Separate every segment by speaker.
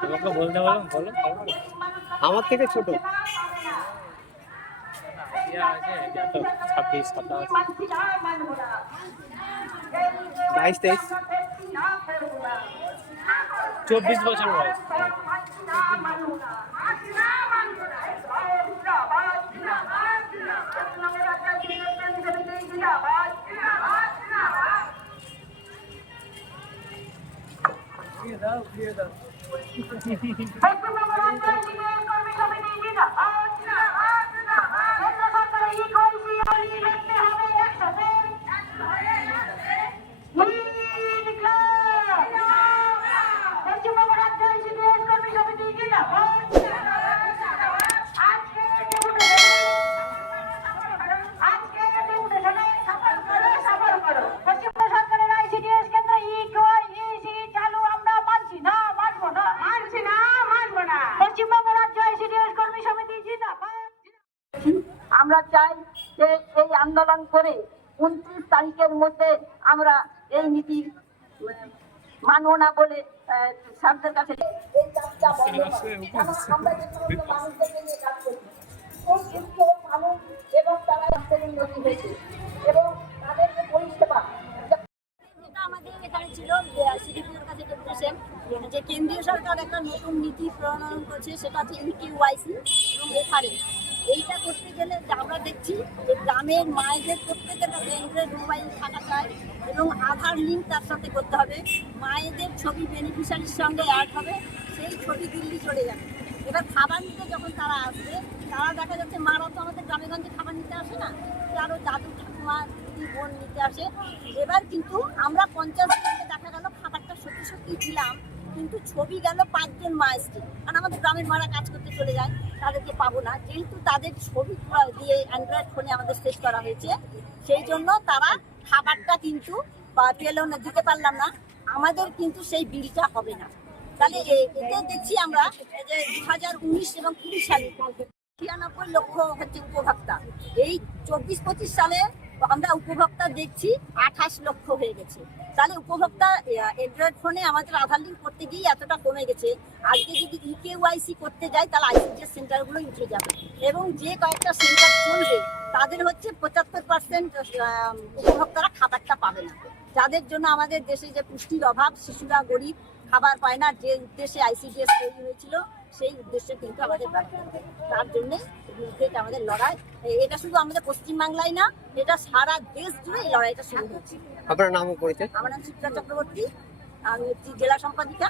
Speaker 1: তোমাকে বলতে বলো বলো।
Speaker 2: আমার থেকে ছোট।
Speaker 1: ছাব্বিশ সাতাশ।
Speaker 2: বাইশ তেইশ।
Speaker 1: চব্বিশ বছর বয়স।
Speaker 3: Clear it out. আমরা চাই যে এই আন্দোলন করে উনত্রিশ তারিখের মধ্যে আমরা এই নীতি মানব না বলে স্যারদের কাছে এবং তারা এবং তাদের যে পরিষেবা
Speaker 4: যেটা আমাদের এখানে ছিল সিডিপিওর কাছে ডেপুটেশন যে কেন্দ্রীয় সরকার একটা নতুন নীতি প্রণয়ন করেছে, সেটা হচ্ছে ইউকিউআইসি এবং এফআরএ এইটা করতে গেলে আমরা দেখছি যে গ্রামের মায়েদের প্রত্যেকের অ্যান্ড্রয়েড মোবাইল থাকা চাই এবং আধার লিঙ্ক তার সাথে করতে হবে। মায়েদের ছবি বেনিফিশিয়ারির সঙ্গে অ্যাড হবে, সেই ছবি দিল্লি চলে যাবে। এবার খাবার নিতে যখন তারা আসবে, তারা দেখা যাচ্ছে মারা তো আমাদের গ্রামে গঞ্জে খাবার নিতে আসে না আরও দাদু ঠাকুমা, দিদি, বোন নিতে আসে। এবার কিন্তু আমরা পঞ্চাশ জনকে দেখা গেল খাবারটা সত্যি সত্যি দিলাম কিন্তু ছবি গেল পাঁচজন মা কারণ আমাদের গ্রামের মারা কাজ করতে চলে যায়, তাদেরকে পাবো না। যেহেতু তাদের ছবি দিয়ে অ্যান্ড্রয়েড ফোনে আমাদের শেষ করা হয়েছে, সেই জন্য তারা খাবারটা কিন্তু পেলেও না, দিতে পারলাম না। আমাদের কিন্তু সেই বিলটা হবে না। তাহলে এতে দেখছি আমরা যে দু হাজার উনিশ এবং কুড়ি সালে ছিয়ানব্বই লক্ষ হচ্ছে উপভোক্তা। এই চব্বিশ পঁচিশ সালে আমরা উপভোক্তা দেখছি, আঠাশ লক্ষ হয়ে গেছে। তাহলে উপভোক্তা অ্যান্ড্রয়েড ফোনে আমাদের আধার লিঙ্ক করতে গিয়ে এতটা কমে গেছে। আজকে যদি E ইকেওয়াইসি করতে যায় তাহলে আইসিডিএস সেন্টারগুলো উঠে যাবে। এবং যে কয়েকটা সেন্টার চলবে, তাদের হচ্ছে পঁচাত্তর পার্সেন্ট উপভোক্তারা খাবারটা পাবে না। যাদের জন্য আমাদের দেশে যে পুষ্টির অভাব, শিশুরা গরিব, খাবার পায় না, যে উদ্দেশ্যে আইসিডিএস তৈরি হয়েছিল সেই উদ্দেশ্যে কিন্তু আমাদের তার জন্যে বিরুদ্ধে আমাদের লড়াই এটা শুধু আমাদের পশ্চিমবাংলায় না এটা সারা দেশ জুড়ে এই লড়াইটা শুরু হচ্ছে
Speaker 2: আপনার নাম পরিচয়?
Speaker 4: আমার নাম চিত্রা চক্রবর্তী আমি হচ্ছি জেলা সম্পাদিকা।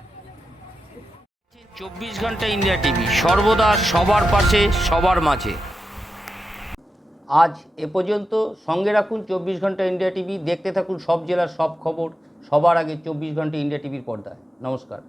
Speaker 5: চব্বিশ ঘণ্টা ইন্ডিয়া টিভি সর্বদা সবার পাশে সবার মাঝে। আজ এ পর্যন্ত সঙ্গে রাখুন চব্বিশ ঘণ্টা ইন্ডিয়া টিভি দেখতে থাকুন সব জেলার সব খবর সবার আগে চব্বিশ ঘণ্টা ইন্ডিয়া টিভির পর্দায়। নমস্কার।